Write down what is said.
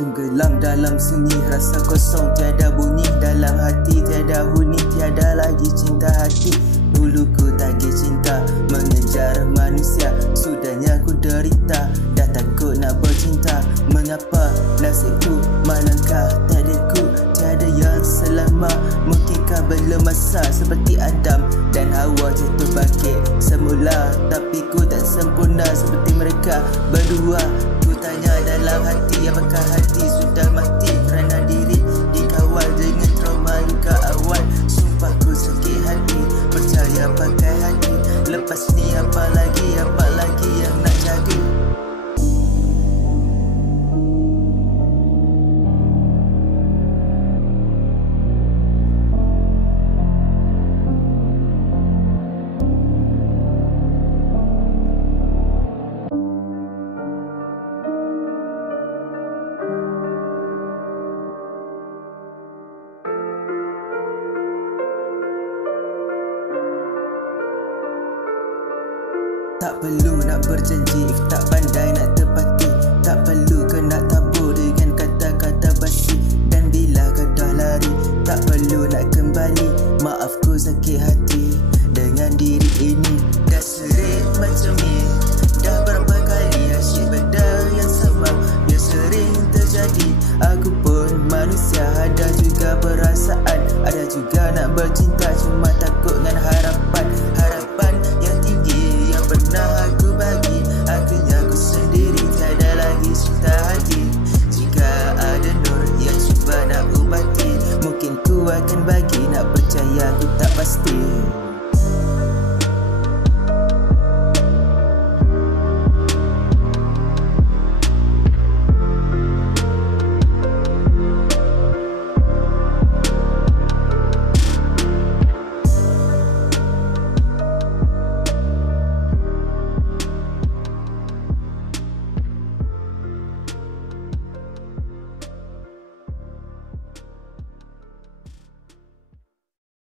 Tenggelam dalam sunyi, rasa kosong tiada bunyi. Dalam hati tiada huni, tiada lagi cinta hati. Dulu ku tagih cinta, mengejar manusia. Sudahnya ku derita, dah takut nak bercinta. Mengapa nasibku malangkah takdirku? Tiada yang selama, mungkinkah belum masa seperti Adam dan Hawa jatuh bangkit semula. Tapi ku tak sempurna seperti mereka berdua. Ku tanya dalam hati, apakah hati sudah mati kerana diri dikawal dengan trauma luka awal. Sumpah ku sakit hati, percaya pakai hati. Lepas ni apa lagi yang nak jadi? Tak perlu nak berjanji, tak pandai nak tepati. Tak perlu kena tabur dengan kata-kata basi. Dan bila kau dah lari, tak perlu nak kembali. Maaf ku sakit hati dengan diri ini. Dah sering macam ni, dah berapa kali asyik benda yang sama. Dia sering terjadi, aku pun manusia. Ada juga perasaan, ada juga nak bercinta. Cuma takut dengan harapan yang tinggi yang pernah aku bagi. Akhirnya aku sendiri, tiada lagi cinta hati. Jika ada nur yang cuba nak ubati, mungkin ku akan bagi. Nak percaya ku tak pasti.